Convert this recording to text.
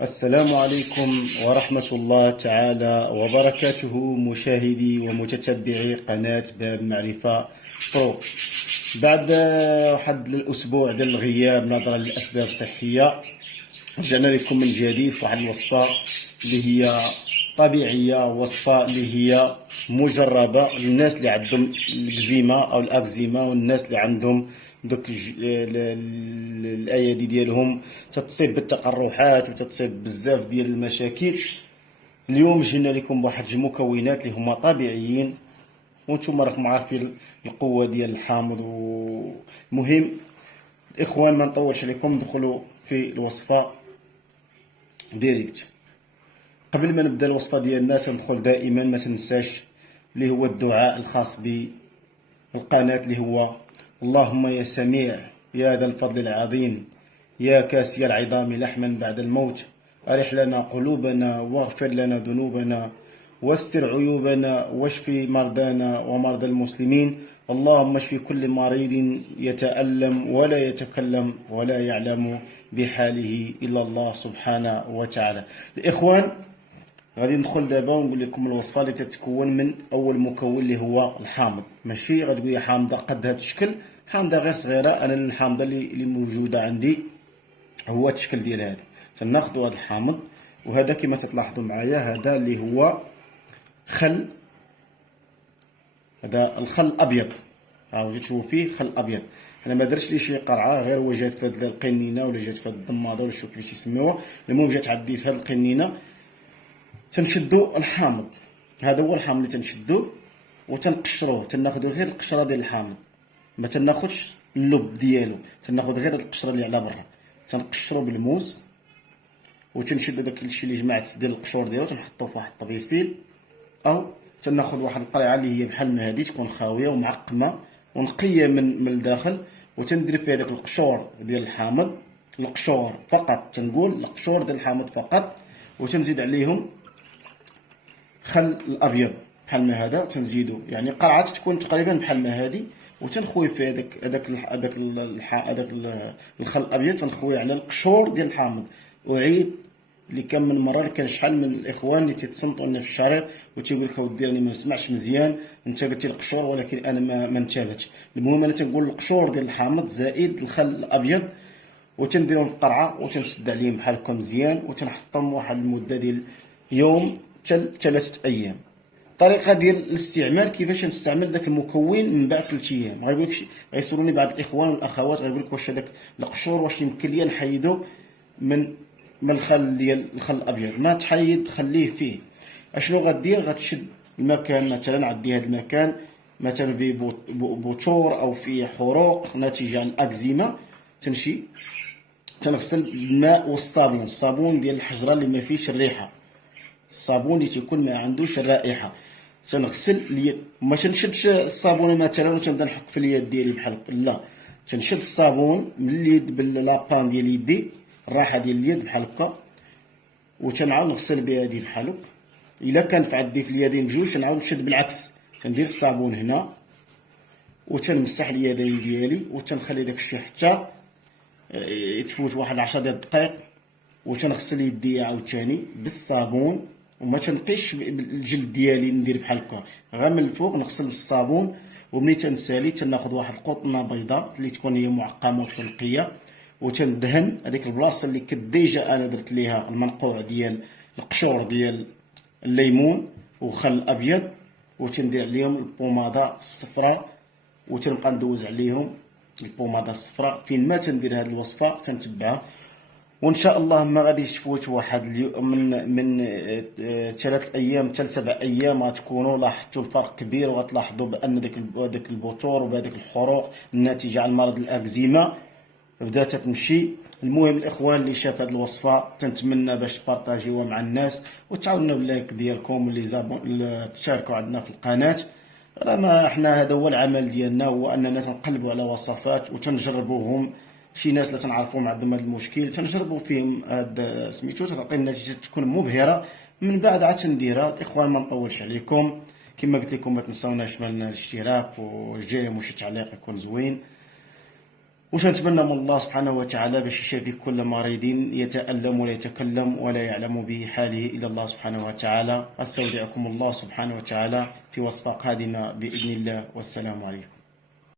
السلام عليكم ورحمة الله تعالى وبركاته، مشاهدي ومتتبعي قناة باب معرفة برو. بعد واحد الأسبوع ديال الغياب نظرا لأسباب صحية، رجعنا لكم من جديد في واحد الوصفة اللي هي طبيعية، وصفة اللي هي مجربة للناس اللي عندهم الإكزيما أو الأكزيما، والناس اللي عندهم دوك الايادي ديالهم تتصيب بالتقرحات وتتصيب بزاف ديال المشاكل. اليوم جينا لكم بواحد المكونات اللي هما طبيعيين، وانتم راكم عارفين القوه ديال الحامض. ومهم الاخوان ما نطولش عليكم، ندخلوا في الوصفه ديريكت. قبل ما نبدا الوصفه ديالنا تندخل دائما ما تنساش اللي هو الدعاء الخاص بالقناه، اللي هو اللهم يا سميع يا ذا الفضل العظيم يا كاسي العظام لحما بعد الموت، أرح لنا قلوبنا واغفر لنا ذنوبنا واستر عيوبنا واشفي مرضانا ومرضى المسلمين، اللهم اشف كل مريض يتألم ولا يتكلم ولا يعلم بحاله إلا الله سبحانه وتعالى. الإخوان، غادي ندخل دابا ونقول لكم الوصفه اللي تتكون من اول مكون اللي هو الحامض. ماشي غتقولي حامضه قد هذا الشكل، حامضه غير صغيره. انا الحامضه اللي موجوده عندي هو الشكل ديال هذا. تناخذوا هذا الحامض، وهذا كما تلاحظوا معايا هذا اللي هو خل، هذا الخل الابيض. ها جيت تشوفوا فيه خل ابيض. انا ما درتش ليه شي قرعه، غير هو جات في هذه القنينه ولا جات في هذه الضماده ولا شوف كيفاش يسميوها. المهم جات عندي في هذه القنينه. تنشدو الحامض، هذا هو الحامض اللي تنشدو وتنقشروه. تناخذوا غير القشره ديال الحامض، ما تناخذش اللب ديالو، تناخذ غير القشره اللي على برا. تنقشرو بالموس وتنشدو داك الشيء اللي جمعت ديال القشور ديالو، تنحطوه في واحد الطبيسيل، او تناخذ واحد القرعه اللي هي بحال ما هذه تكون خاويه ومعقمه ونقيه من الداخل، وتندير فيها داك القشور ديال الحامض. القشور فقط، تنقول القشور ديال الحامض فقط، وتنزيد عليهم خل الابيض بحال ما هذا. تنزيدو يعني قرعه تكون تقريبا بحال ما هذه، وتنخوي في هذاك الخل الابيض، تنخويه على القشور ديال الحامض. اعيد اللي كان من مره، كان شحال من الاخوان اللي تيتصنتوا لنا في الشريط وتيقول لك اودي راني ما سمعش مزيان، انت قلتي القشور ولكن انا ما انتبهتش. المهم انا تنقول القشور ديال الحامض زائد الخل الابيض، وتنديرهم في قرعه وتنسد عليهم بحال هكا مزيان، وتنحطهم واحد المده ديال يوم حتى 3 ايام. الطريقه ديال الاستعمال كيفاش نستعمل داك المكون من بعد 3 ايام. غايقول لك غيسولوني بعض الاخوان والاخوات، غايقول لك واش هذاك القشور واش يمكن ليا نحيدو من الخل ديال الخل الابيض؟ ما تحيد، خليه فيه. اشنو غدير؟ غتشد المكان، مثلا عندي هذا المكان مثلا فيه بوتور او فيه حروق ناتجه عن الاكزيما، تنشي تنغسل بالماء والصابون. الصابون ديال الحجره اللي ما فيهش الريحه، الصابون اللي تيكون ما عندوش الرائحه. تنغسل اليد، ما تنشدش الصابون مثلا وتنبدا نحك في اليد ديالي بحال هكا، لا. تنشد الصابون من اليد باللابان ديال يدي، الراحه ديال اليد بحال هكا، وتنعاود نغسل بيدي بحال هكا. الا كان في عندي في اليدين بجوج تنعاود نشد بالعكس، تندير الصابون هنا وتنمسح اليدين ديالي، وتنخلي داك الشيء حتى يتفوت واحد 10 ديال الدقائق، وتنغسل يدي عاوتاني بالصابون. وما تنقيش الجلد ديالي، ندير بحال هكا غير من الفوق نغسل بالصابون. وملي تنسالي تناخذ واحد القطنه بيضاء اللي تكون هي معقمه وتكون نقيه، وتندهن هذيك البلاصه اللي كنت ديجا انا درت ليها المنقوع ديال القشور ديال الليمون وخل الابيض، وتندير عليهم البوماده الصفراء، وتنبقى ندوز عليهم البوماده الصفراء. فين ما تندير هذه الوصفه تنتبعها، وان شاء الله ما غاديش تفوت واحد من 3 ايام حتى 7 ايام غتكونوا لاحظتوا الفرق كبير، وغتلاحظوا بان داك البوتور وبهذيك الحروق الناتجه عن مرض الاكزيما بدات تمشي. المهم الاخوان اللي شاف هذه الوصفه تنتمنى باش تبارطاجيوها مع الناس، وتعاونوا باللايك ديالكم، واللي تشاركوا عندنا في القناه. راه ما احنا هذا هو العمل ديالنا، هو اننا تنقلبوا على وصفات وتنجربوهم. شي ناس لا تنعرفوهم عندهم هذا المشكل تنجربوا فيهم هاد سميتو، تعطي النتيجه تكون مبهره، من بعد عاد تنديرها. الاخوان ما نطولش عليكم، كما قلت لكم ما تنساوناش من الاشتراك، وجاي شي تعليق يكون زوين. وتنتمنى من الله سبحانه وتعالى باش يشافي كل مريض يتألم ولا يتكلم ولا يعلم بحاله إلا الله سبحانه وتعالى. أستودعكم الله سبحانه وتعالى في وصفة قادمة بإذن الله، والسلام عليكم.